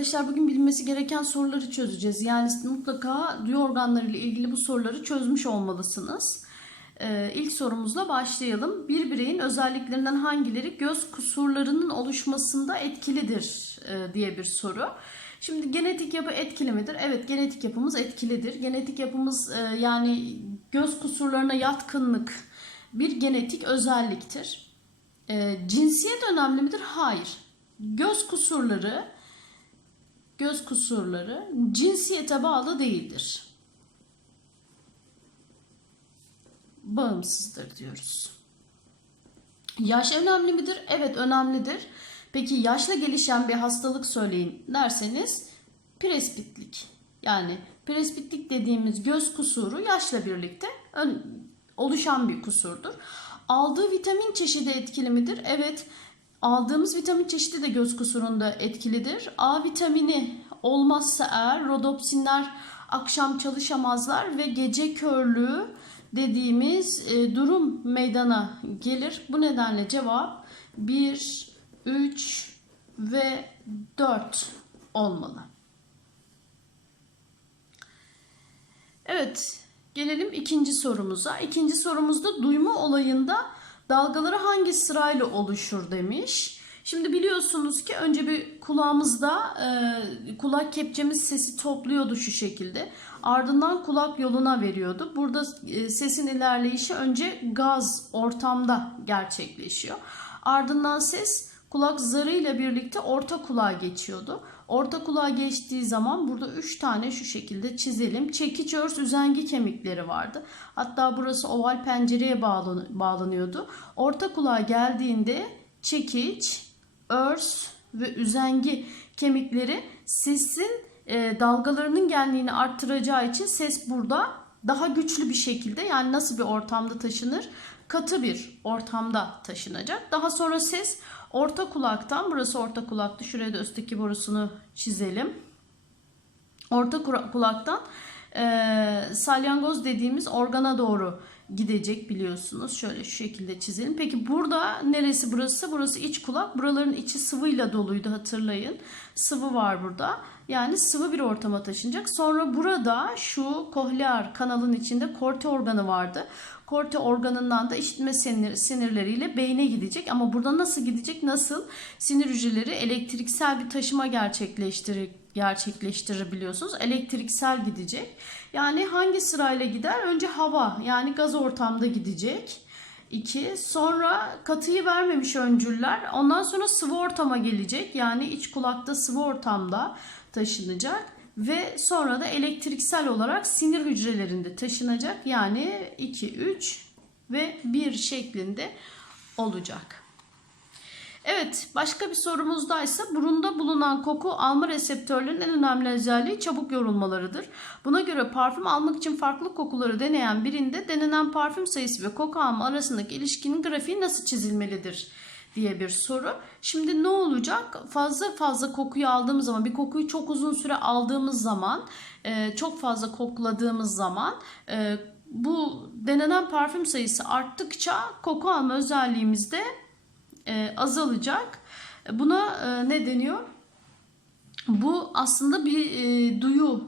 Arkadaşlar bugün bilinmesi gereken soruları çözeceğiz. Yani mutlaka duyu organları ile ilgili bu soruları çözmüş olmalısınız. Ee, ilk sorumuzla başlayalım. Bir bireyin özelliklerinden hangileri göz kusurlarının oluşmasında etkilidir e, diye bir soru. Şimdi genetik yapı etkili midir? Evet genetik yapımız etkilidir. Genetik yapımız e, yani göz kusurlarına yatkınlık bir genetik özelliktir. E, cinsiyet önemli midir? Hayır. Göz kusurları göz kusurları cinsiyete bağlı değildir. Bağımsızdır diyoruz. Yaş önemli midir? Evet önemlidir. Peki yaşla gelişen bir hastalık söyleyin derseniz presbitlik. Yani presbitlik dediğimiz göz kusuru yaşla birlikte oluşan bir kusurdur. Aldığı vitamin çeşidi etkili midir? Evet. Aldığımız vitamin çeşidi de göz kusurunda etkilidir. A vitamini olmazsa eğer rodopsinler akşam çalışamazlar ve gece körlüğü dediğimiz e, durum meydana gelir. Bu nedenle cevap 1, 3 ve 4 olmalı. Evet, gelelim ikinci sorumuza. İkinci sorumuzda duyma olayında dalgaları hangi sırayla oluşur demiş. Şimdi biliyorsunuz ki önce bir kulağımızda e, kulak kepçemiz sesi topluyordu şu şekilde. Ardından kulak yoluna veriyordu. Burada e, sesin ilerleyişi önce gaz ortamda gerçekleşiyor. Ardından ses kulak zarı ile birlikte orta kulağa geçiyordu. Orta kulağa geçtiği zaman burada 3 tane şu şekilde çizelim. Çekiç örs üzengi kemikleri vardı. Hatta burası oval pencereye bağlanıyordu. Orta kulağa geldiğinde çekiç, örs ve üzengi kemikleri sesin e, dalgalarının genliğini arttıracağı için ses burada daha güçlü bir şekilde yani nasıl bir ortamda taşınır? Katı bir ortamda taşınacak. Daha sonra ses orta kulaktan burası orta kulaktı. Şuraya da üstteki borusunu çizelim. Orta kulaktan e, salyangoz dediğimiz organa doğru gidecek biliyorsunuz. Şöyle şu şekilde çizelim. Peki burada neresi burası? Burası iç kulak. Buraların içi sıvıyla doluydu hatırlayın. Sıvı var burada. Yani sıvı bir ortama taşınacak. Sonra burada şu kohlear kanalın içinde korte organı vardı. Korte organından da işitme sinir, sinirleriyle beyne gidecek. Ama burada nasıl gidecek? Nasıl? Sinir hücreleri elektriksel bir taşıma gerçekleştirir, gerçekleştirebiliyorsunuz. Elektriksel gidecek. Yani hangi sırayla gider? Önce hava yani gaz ortamda gidecek. 2. Sonra katıyı vermemiş öncüller. Ondan sonra sıvı ortama gelecek. Yani iç kulakta sıvı ortamda taşınacak. Ve sonra da elektriksel olarak sinir hücrelerinde taşınacak. Yani 2, 3 ve 1 şeklinde olacak. Evet, başka bir sorumuzdaysa burunda bulunan koku alma reseptörlerinin en önemli özelliği çabuk yorulmalarıdır. Buna göre parfüm almak için farklı kokuları deneyen birinde denenen parfüm sayısı ve koku alma arasındaki ilişkinin grafiği nasıl çizilmelidir diye bir soru. Şimdi ne olacak? Fazla fazla kokuyu aldığımız zaman, bir kokuyu çok uzun süre aldığımız zaman, e, çok fazla kokladığımız zaman e, bu denenen parfüm sayısı arttıkça koku alma özelliğimiz de e, azalacak. Buna ne deniyor? Bu aslında bir duyu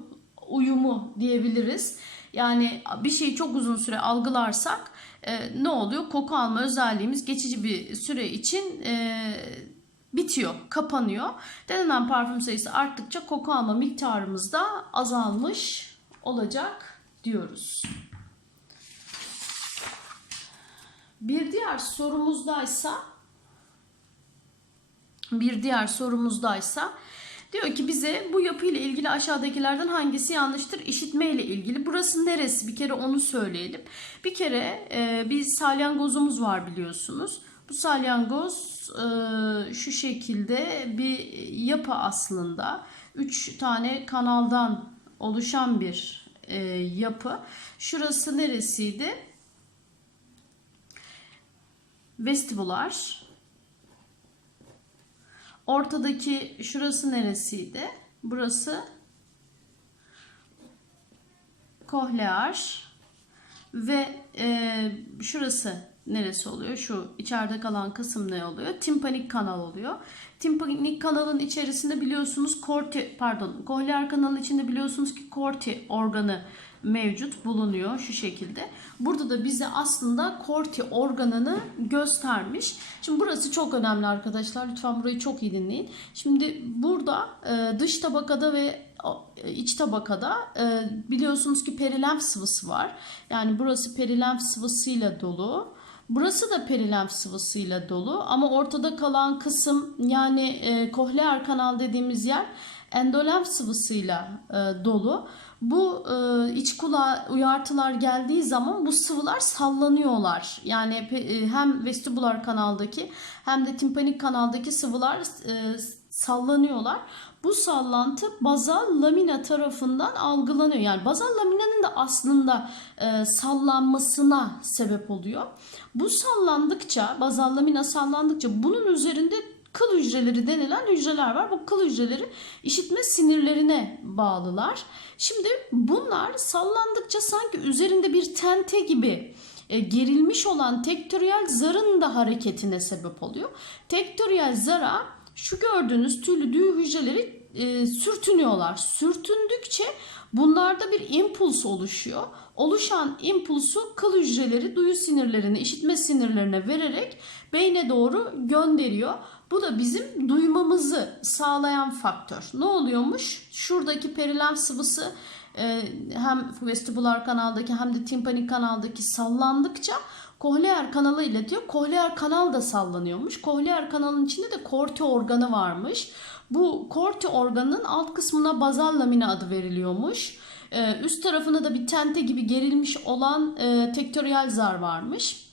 uyumu diyebiliriz. Yani bir şeyi çok uzun süre algılarsak e, ne oluyor? Koku alma özelliğimiz geçici bir süre için e, bitiyor, kapanıyor. Denenen parfüm sayısı arttıkça koku alma miktarımız da azalmış olacak diyoruz. Bir diğer sorumuzdaysa bir diğer sorumuzdaysa diyor ki bize bu yapı ile ilgili aşağıdakilerden hangisi yanlıştır? İşitme ile ilgili. Burası neresi? Bir kere onu söyleyelim. Bir kere e, bir salyangozumuz var biliyorsunuz. Bu salyangoz e, şu şekilde bir yapı aslında. Üç tane kanaldan oluşan bir e, yapı. Şurası neresiydi? Vestibular. Ortadaki şurası neresiydi? Burası kohlear ve e, şurası neresi oluyor? Şu içeride kalan kısım ne oluyor? Timpanik kanal oluyor. Timpanik kanalın içerisinde biliyorsunuz korti pardon kohleer kanalın içinde biliyorsunuz ki korti organı mevcut bulunuyor şu şekilde. Burada da bize aslında korti organını göstermiş. Şimdi burası çok önemli arkadaşlar. Lütfen burayı çok iyi dinleyin. Şimdi burada e, dış tabakada ve e, iç tabakada e, biliyorsunuz ki perilenf sıvısı var. Yani burası perilenf sıvısıyla dolu. Burası da perilenf sıvısıyla dolu ama ortada kalan kısım yani kohleer kanal dediğimiz yer endolenf sıvısıyla dolu. Bu e, iç kulağa uyartılar geldiği zaman bu sıvılar sallanıyorlar. Yani e, hem vestibular kanaldaki hem de timpanik kanaldaki sıvılar e, sallanıyorlar. Bu sallantı bazal lamina tarafından algılanıyor. Yani bazal laminanın da aslında e, sallanmasına sebep oluyor. Bu sallandıkça, bazal lamina sallandıkça bunun üzerinde kıl hücreleri denilen hücreler var. Bu kıl hücreleri işitme sinirlerine bağlılar. Şimdi bunlar sallandıkça sanki üzerinde bir tente gibi e, gerilmiş olan tektoriyel zarın da hareketine sebep oluyor. Tektoriyel zara şu gördüğünüz tüylü düğü hücreleri e, sürtünüyorlar. Sürtündükçe bunlarda bir impuls oluşuyor. Oluşan impulsu kıl hücreleri duyu sinirlerine, işitme sinirlerine vererek beyne doğru gönderiyor. Bu da bizim duymamızı sağlayan faktör. Ne oluyormuş? Şuradaki perilenf sıvısı e, hem vestibular kanaldaki hem de timpanik kanaldaki sallandıkça kohleer kanalı iletiyor. Kohleer kanal da sallanıyormuş. Kohleer kanalın içinde de korti organı varmış. Bu korti organının alt kısmına bazal lamina adı veriliyormuş. Ee, üst tarafında da bir tente gibi gerilmiş olan e, tektoriyel zar varmış.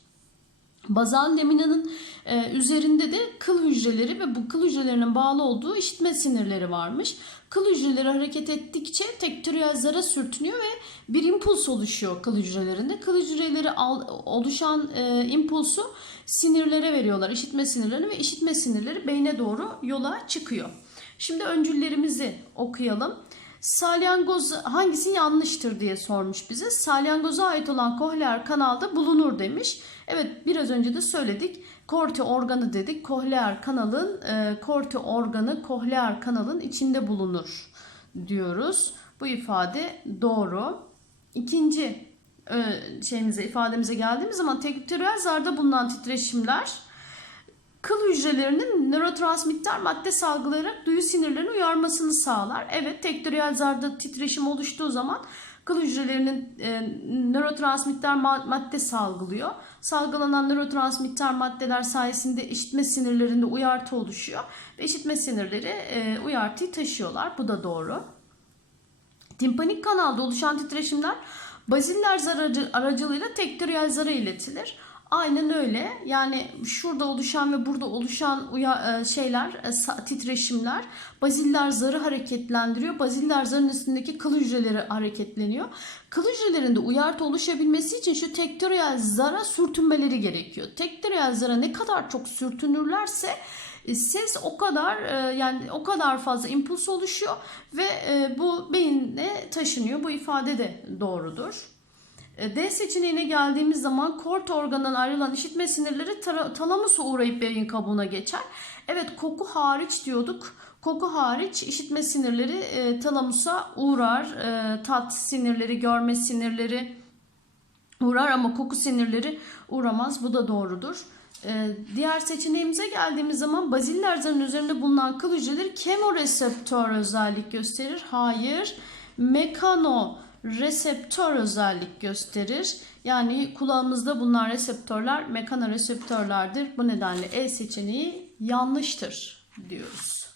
Bazal laminanın e, üzerinde de kıl hücreleri ve bu kıl hücrelerinin bağlı olduğu işitme sinirleri varmış. Kıl hücreleri hareket ettikçe tektoriyel zara sürtünüyor ve bir impuls oluşuyor kıl hücrelerinde. Kıl hücreleri al, oluşan e, impulsu sinirlere veriyorlar, işitme sinirlerini ve işitme sinirleri beyne doğru yola çıkıyor. Şimdi öncüllerimizi okuyalım. Salyangoz hangisi yanlıştır diye sormuş bize. Salyangoza ait olan kohleer kanalda bulunur demiş. Evet biraz önce de söyledik. Korti organı dedik. Kohleer kanalın e, korti organı kohleer kanalın içinde bulunur diyoruz. Bu ifade doğru. İkinci e, şeyimize ifademize geldiğimiz zaman tektoriyel zarda bulunan titreşimler kıl hücrelerinin nörotransmitter madde salgılayarak duyu sinirlerinin uyarmasını sağlar. Evet tektoriyel zarda titreşim oluştuğu zaman kıl hücrelerinin e, nörotransmitter ma- madde salgılıyor. Salgılanan nörotransmitter maddeler sayesinde işitme sinirlerinde uyartı oluşuyor. Ve işitme sinirleri e, uyartıyı taşıyorlar. Bu da doğru. Timpanik kanalda oluşan titreşimler baziller zar aracı- aracılığıyla tektoriyel zara iletilir. Aynen öyle. Yani şurada oluşan ve burada oluşan uya, e, şeyler, e, titreşimler baziller zarı hareketlendiriyor. Baziller zarın üstündeki kıl hücreleri hareketleniyor. Kıl hücrelerinde uyartı oluşabilmesi için şu tektoriyel zara sürtünmeleri gerekiyor. Tektoriyel zara ne kadar çok sürtünürlerse e, ses o kadar yani o kadar fazla impuls oluşuyor ve bu beyine taşınıyor. Bu ifade de doğrudur. E, D seçeneğine geldiğimiz zaman kort organından ayrılan işitme sinirleri talamusa uğrayıp beyin kabuğuna geçer. Evet koku hariç diyorduk. Koku hariç işitme sinirleri e, talamusa uğrar. E, tat sinirleri, görme sinirleri uğrar ama koku sinirleri uğramaz. Bu da doğrudur. E, diğer seçeneğimize geldiğimiz zaman baziller zarının üzerinde bulunan kıl hücreleri kemoreseptör özellik gösterir. Hayır. Mekano reseptör özellik gösterir. Yani kulağımızda bulunan reseptörler mekanoreseptörlerdir. Bu nedenle E seçeneği yanlıştır diyoruz.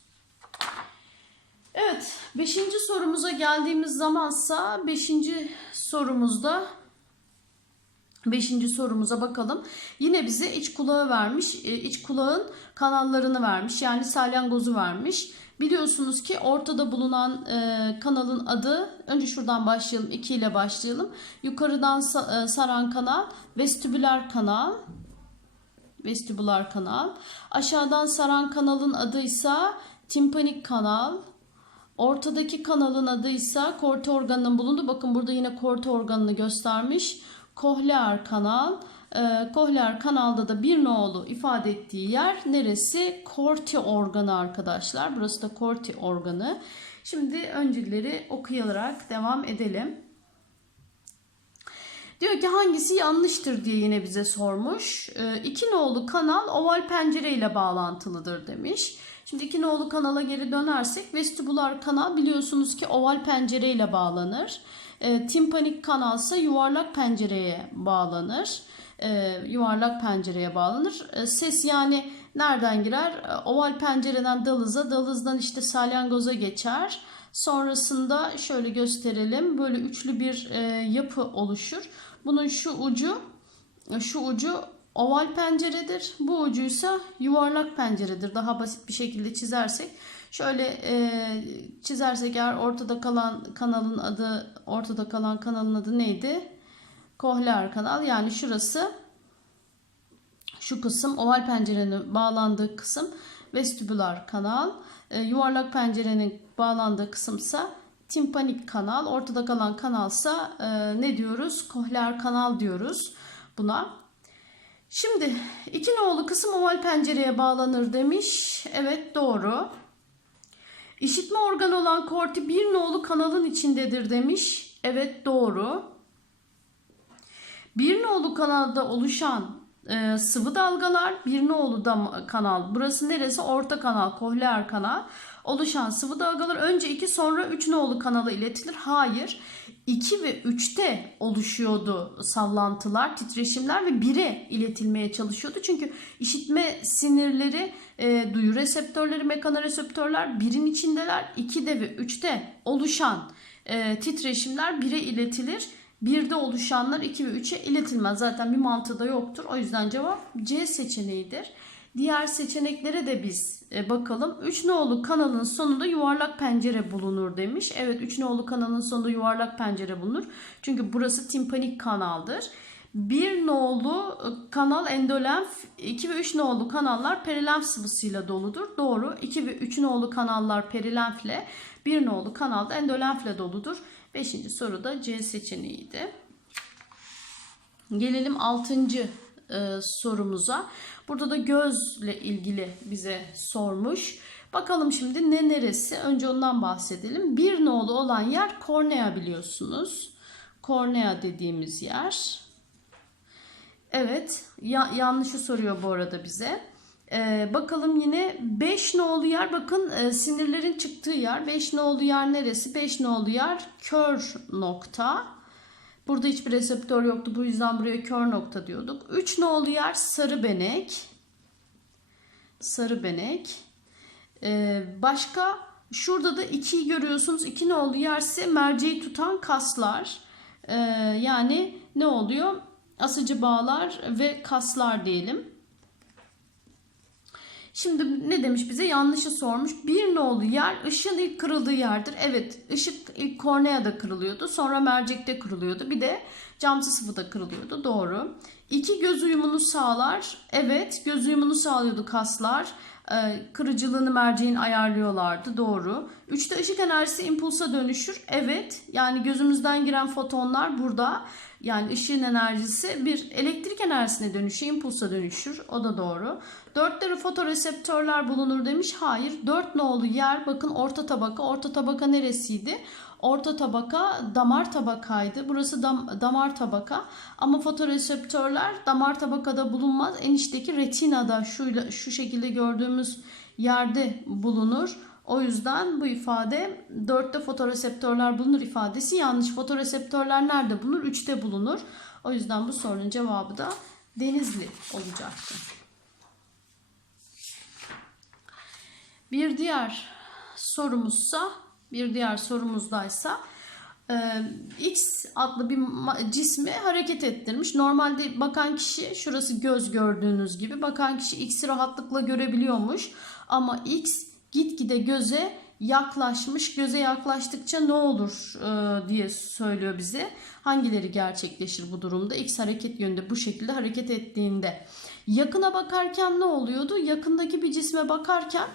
Evet, beşinci sorumuza geldiğimiz zamansa beşinci sorumuzda Beşinci sorumuza bakalım. Yine bize iç kulağı vermiş. E, iç kulağın kanallarını vermiş. Yani salyangozu vermiş. Biliyorsunuz ki ortada bulunan e, kanalın adı önce şuradan başlayalım 2 ile başlayalım. Yukarıdan sa- e, saran kanal vestibüler kanal. Vestibüler kanal. Aşağıdan saran kanalın adıysa timpanik kanal. Ortadaki kanalın adıysa korte organının bulunduğu. Bakın burada yine korte organını göstermiş. Kohlear kanal. E, kohleer kanalda da bir nolu ifade ettiği yer neresi? Korti organı arkadaşlar. Burası da korti organı. Şimdi önceleri okuyarak devam edelim. Diyor ki hangisi yanlıştır diye yine bize sormuş. E, iki nolu kanal oval pencere ile bağlantılıdır demiş. Şimdi iki nolu kanala geri dönersek vestibüler kanal biliyorsunuz ki oval pencere ile bağlanır. E, timpanik kanal ise yuvarlak pencereye bağlanır. E, yuvarlak pencereye bağlanır. E, ses yani nereden girer? E, oval pencereden dalıza, dalızdan işte salyangoza geçer. Sonrasında şöyle gösterelim. Böyle üçlü bir yapı oluşur. Bunun şu ucu şu ucu oval penceredir. Bu ucuysa yuvarlak penceredir. Daha basit bir şekilde çizersek şöyle e, çizersek eğer ortada kalan kanalın adı ortada kalan kanalın adı neydi? Kohleer kanal. Yani şurası şu kısım oval pencerenin bağlandığı kısım vestibüler kanal. E, yuvarlak pencerenin bağlandığı kısımsa timpanik kanal. Ortada kalan kanalsa e, ne diyoruz? Kohleer kanal diyoruz buna. Şimdi iki nolu kısım oval pencereye bağlanır demiş. Evet doğru. İşitme organı olan korti bir nolu kanalın içindedir demiş. Evet doğru. Bir nolu kanalda oluşan e, sıvı dalgalar bir nolu dam kanal. Burası neresi? Orta kanal, kohleer kanal. Oluşan sıvı dalgalar önce 2 sonra 3 nolu kanala iletilir. Hayır. 2 ve 3'te oluşuyordu sallantılar, titreşimler ve 1'e iletilmeye çalışıyordu. Çünkü işitme sinirleri, e, duyu reseptörleri, mekanoreseptörler 1'in içindeler. 2'de ve 3'te oluşan e, titreşimler 1'e iletilir. 1'de oluşanlar 2 ve 3'e iletilmez. Zaten bir mantığı da yoktur. O yüzden cevap C seçeneğidir. Diğer seçeneklere de biz e, bakalım. 3 nolu kanalın sonunda yuvarlak pencere bulunur demiş. Evet 3 nolu kanalın sonunda yuvarlak pencere bulunur. Çünkü burası timpanik kanaldır. 1 nolu e, kanal endolenf, 2 ve 3 nolu kanallar perilenf sıvısıyla doludur. Doğru. 2 ve 3 nolu kanallar perilenfle, 1 nolu kanal da endolenfle doludur. 5. soruda C seçeneğiydi. Gelelim 6. E, sorumuza. Burada da gözle ilgili bize sormuş. Bakalım şimdi ne neresi? Önce ondan bahsedelim. Bir nolu olan yer kornea biliyorsunuz. Kornea dediğimiz yer. Evet, ya, yanlışı soruyor bu arada bize. Ee, bakalım yine 5 nolu yer bakın e, sinirlerin çıktığı yer. 5 nolu yer neresi? 5 nolu yer kör nokta. Burada hiçbir reseptör yoktu. Bu yüzden buraya kör nokta diyorduk. 3 nolu yer sarı benek. Sarı benek. Ee, başka şurada da 2'yi görüyorsunuz. 2 nolu yerse merceği tutan kaslar. Ee, yani ne oluyor? Asıcı bağlar ve kaslar diyelim. Şimdi ne demiş bize? Yanlışı sormuş. Bir nolu yer ışığın ilk kırıldığı yerdir. Evet ışık ilk korneada kırılıyordu. Sonra mercekte kırılıyordu. Bir de camsı sıvıda kırılıyordu. Doğru. İki göz uyumunu sağlar. Evet göz uyumunu sağlıyordu kaslar. Ee, kırıcılığını merceğin ayarlıyorlardı. Doğru. Üçte ışık enerjisi impulsa dönüşür. Evet yani gözümüzden giren fotonlar burada. Yani ışığın enerjisi bir elektrik enerjisine dönüşür, impulsa dönüşür. O da doğru. Dörtleri fotoreseptörler bulunur demiş. Hayır. Dört nolu yer bakın orta tabaka. Orta tabaka neresiydi? Orta tabaka damar tabakaydı. Burası dam, damar tabaka. Ama fotoreseptörler damar tabakada bulunmaz. Enişteki retinada şu, şu şekilde gördüğümüz yerde bulunur. O yüzden bu ifade 4'te fotoreseptörler bulunur ifadesi yanlış. Fotoreseptörler nerede bulunur? 3'te bulunur. O yüzden bu sorunun cevabı da denizli olacaktı. Bir diğer sorumuzsa, bir diğer sorumuzdaysa e, X adlı bir cismi hareket ettirmiş. Normalde bakan kişi, şurası göz gördüğünüz gibi, bakan kişi X'i rahatlıkla görebiliyormuş. Ama X gitgide göze yaklaşmış. Göze yaklaştıkça ne olur e, diye söylüyor bize. Hangileri gerçekleşir bu durumda? X hareket yönünde bu şekilde hareket ettiğinde. Yakına bakarken ne oluyordu? Yakındaki bir cisme bakarken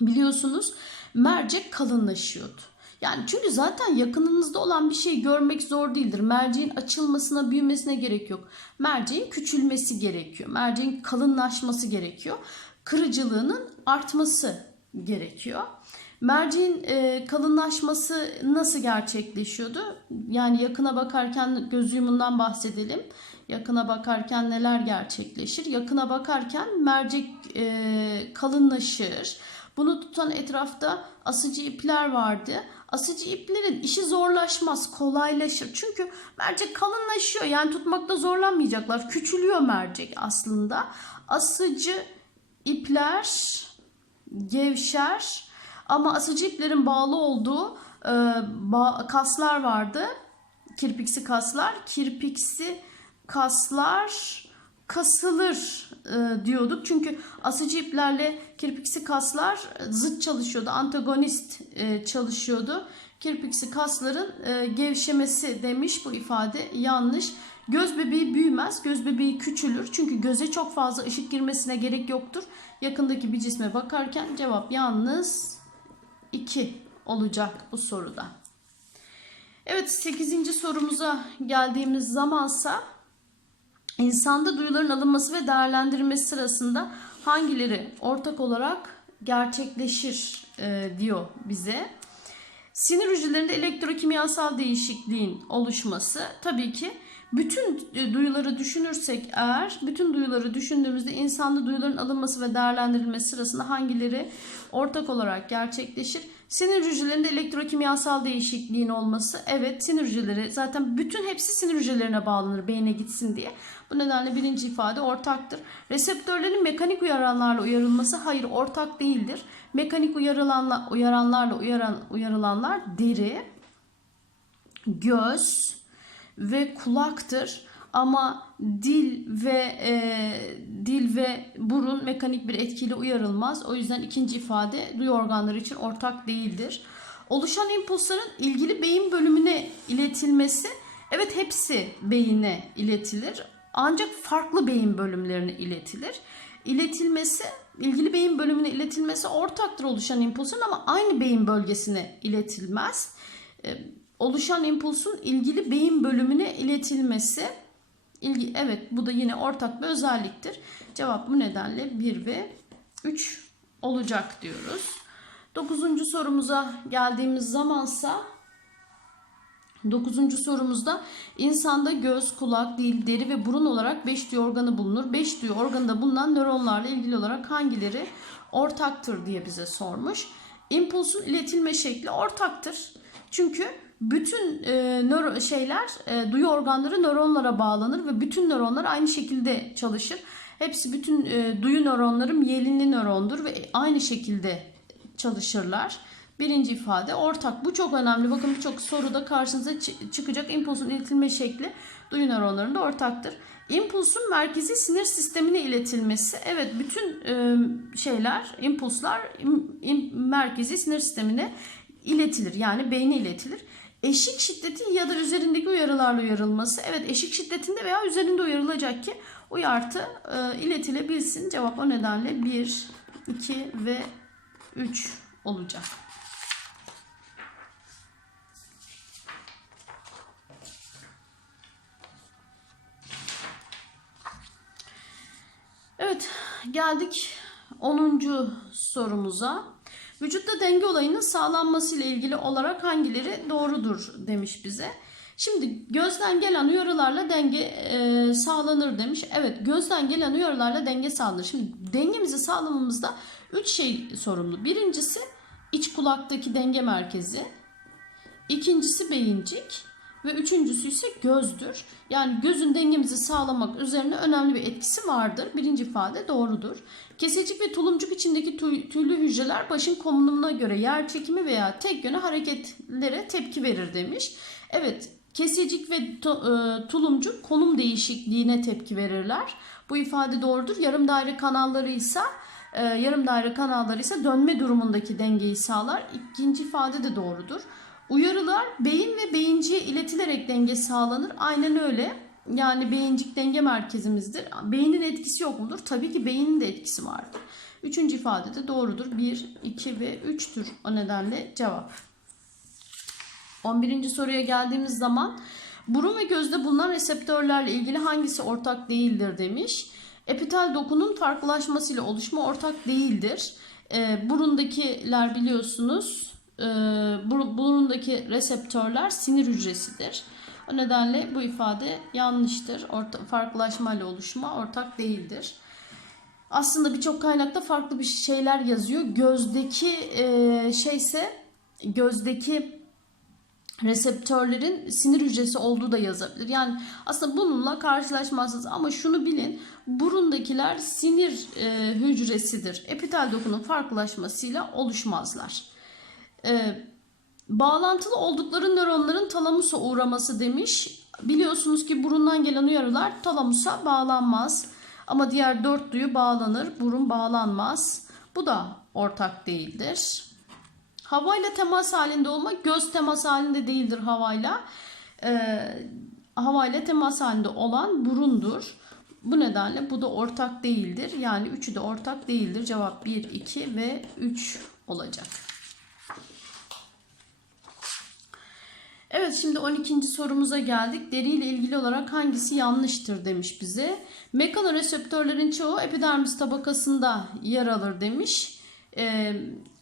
biliyorsunuz mercek kalınlaşıyordu. Yani çünkü zaten yakınınızda olan bir şeyi görmek zor değildir. Merceğin açılmasına, büyümesine gerek yok. Merceğin küçülmesi gerekiyor. Merceğin kalınlaşması gerekiyor. Kırıcılığının artması gerekiyor. Merceğin e, kalınlaşması nasıl gerçekleşiyordu? Yani yakına bakarken göz yumundan bahsedelim. Yakına bakarken neler gerçekleşir? Yakına bakarken mercek e, kalınlaşır. Bunu tutan etrafta asıcı ipler vardı. Asıcı iplerin işi zorlaşmaz, kolaylaşır. Çünkü mercek kalınlaşıyor. Yani tutmakta zorlanmayacaklar. Küçülüyor mercek aslında. Asıcı ipler gevşer ama asıcı iplerin bağlı olduğu e, ba- kaslar vardı. Kirpiksi kaslar. Kirpiksi kaslar kasılır e, diyorduk. Çünkü asıcı iplerle kirpiksi kaslar zıt çalışıyordu. Antagonist e, çalışıyordu. Kirpiksi kasların e, gevşemesi demiş bu ifade yanlış. Göz bebeği büyümez, göz bebeği küçülür. Çünkü göze çok fazla ışık girmesine gerek yoktur. Yakındaki bir cisme bakarken cevap yalnız 2 olacak bu soruda. Evet 8. sorumuza geldiğimiz zamansa insanda duyuların alınması ve değerlendirilmesi sırasında hangileri ortak olarak gerçekleşir e, diyor bize. Sinir hücrelerinde elektrokimyasal değişikliğin oluşması tabii ki bütün e, duyuları düşünürsek eğer bütün duyuları düşündüğümüzde insanda duyuların alınması ve değerlendirilmesi sırasında hangileri ortak olarak gerçekleşir? Sinir hücrelerinde elektrokimyasal değişikliğin olması. Evet sinir hücreleri zaten bütün hepsi sinir hücrelerine bağlanır beyne gitsin diye. Bu nedenle birinci ifade ortaktır. Reseptörlerin mekanik uyaranlarla uyarılması hayır ortak değildir. Mekanik uyarılanla, uyaranlarla uyaran, uyarılanlar deri, göz ve kulaktır. Ama dil ve e, dil ve burun mekanik bir etkiyle uyarılmaz. O yüzden ikinci ifade duyu organları için ortak değildir. Oluşan impulsların ilgili beyin bölümüne iletilmesi evet hepsi beyine iletilir. Ancak farklı beyin bölümlerine iletilir. İletilmesi ilgili beyin bölümüne iletilmesi ortaktır oluşan impulsun ama aynı beyin bölgesine iletilmez. Ee, oluşan impulsun ilgili beyin bölümüne iletilmesi ilgi evet bu da yine ortak bir özelliktir. Cevap bu nedenle 1 ve 3 olacak diyoruz. Dokuzuncu sorumuza geldiğimiz zamansa Dokuzuncu sorumuzda insanda göz, kulak, dil, deri ve burun olarak 5 duyu organı bulunur. 5 duyu organında bulunan nöronlarla ilgili olarak hangileri ortaktır diye bize sormuş. İmpulsun iletilme şekli ortaktır. Çünkü bütün e, nöro şeyler, e, duyu organları nöronlara bağlanır ve bütün nöronlar aynı şekilde çalışır. Hepsi bütün e, duyu nöronları miyelinli nörondur ve aynı şekilde çalışırlar. Birinci ifade ortak. Bu çok önemli. Bakın birçok soruda karşınıza çı- çıkacak impulsun iletilme şekli duyu nöronlarında ortaktır. İmpulsun merkezi sinir sistemine iletilmesi. Evet bütün e, şeyler, impulslar im- im- merkezi sinir sistemine iletilir. Yani beyne iletilir. Eşik şiddeti ya da üzerindeki uyarılarla uyarılması. Evet eşik şiddetinde veya üzerinde uyarılacak ki uyartı e, iletilebilsin. Cevap o nedenle 1, 2 ve 3 olacak. Evet geldik 10. sorumuza. Vücutta denge olayının sağlanması ile ilgili olarak hangileri doğrudur demiş bize. Şimdi gözden gelen uyarılarla denge e, sağlanır demiş. Evet gözden gelen uyarılarla denge sağlanır. Şimdi dengemizi sağlamamızda 3 şey sorumlu. Birincisi iç kulaktaki denge merkezi. İkincisi beyincik ve üçüncüsü ise gözdür. Yani gözün dengemizi sağlamak üzerine önemli bir etkisi vardır. Birinci ifade doğrudur. Kesecik ve tulumcuk içindeki tüy- tüylü hücreler başın konumuna göre yer çekimi veya tek yöne hareketlere tepki verir demiş. Evet kesecik ve e, tulumcuk konum değişikliğine tepki verirler. Bu ifade doğrudur. Yarım daire kanalları ise e, yarım daire kanalları ise dönme durumundaki dengeyi sağlar. İkinci ifade de doğrudur. Uyarılar beyin ve beyinciye iletilerek denge sağlanır. Aynen öyle. Yani beyincik denge merkezimizdir. Beynin etkisi yok mudur? Tabii ki beynin de etkisi vardır. Üçüncü ifade de doğrudur. 1, 2 ve 3'tür. O nedenle cevap. 11. soruya geldiğimiz zaman burun ve gözde bulunan reseptörlerle ilgili hangisi ortak değildir demiş. Epitel dokunun farklılaşmasıyla oluşma ortak değildir. E, burundakiler biliyorsunuz e, bur- burundaki reseptörler sinir hücresidir. O nedenle bu ifade yanlıştır. Orta, farklılaşmayla oluşma ortak değildir. Aslında birçok kaynakta farklı bir şeyler yazıyor. Gözdeki e, şeyse gözdeki reseptörlerin sinir hücresi olduğu da yazabilir. Yani aslında bununla karşılaşmazsınız ama şunu bilin burundakiler sinir e, hücresidir. Epitel dokunun farklılaşmasıyla oluşmazlar. E, bağlantılı oldukları nöronların talamusa uğraması demiş. Biliyorsunuz ki burundan gelen uyarılar talamusa bağlanmaz. Ama diğer dört duyu bağlanır, burun bağlanmaz. Bu da ortak değildir. Havayla temas halinde olma göz temas halinde değildir havayla. Ee, havayla temas halinde olan burundur. Bu nedenle bu da ortak değildir. Yani üçü de ortak değildir. Cevap 1, 2 ve 3 olacak. Evet şimdi 12. sorumuza geldik. Deriyle ilgili olarak hangisi yanlıştır demiş bize. Mekanoreseptörlerin çoğu epidermis tabakasında yer alır demiş. Ee,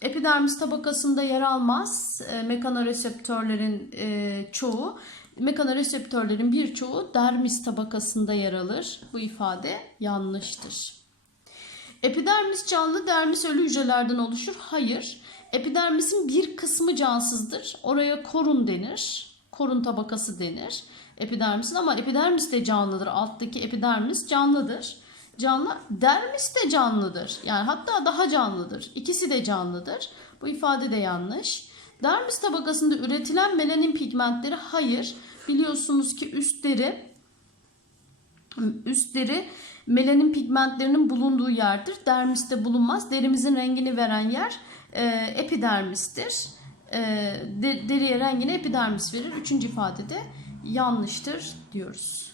epidermis tabakasında yer almaz e, mekanoreseptörlerin e, çoğu. Mekanoreseptörlerin birçoğu dermis tabakasında yer alır. Bu ifade yanlıştır. Epidermis canlı, dermis ölü hücrelerden oluşur. Hayır. Epidermisin bir kısmı cansızdır. Oraya korun denir. Korun tabakası denir. Epidermisin ama epidermis de canlıdır. Alttaki epidermis canlıdır. Canlı, dermis de canlıdır. Yani hatta daha canlıdır. İkisi de canlıdır. Bu ifade de yanlış. Dermis tabakasında üretilen melanin pigmentleri hayır. Biliyorsunuz ki üst deri üst deri melanin pigmentlerinin bulunduğu yerdir. Dermiste bulunmaz. Derimizin rengini veren yer e, epidermistir. E, de, deriye rengini epidermis verir. Üçüncü ifade de yanlıştır diyoruz.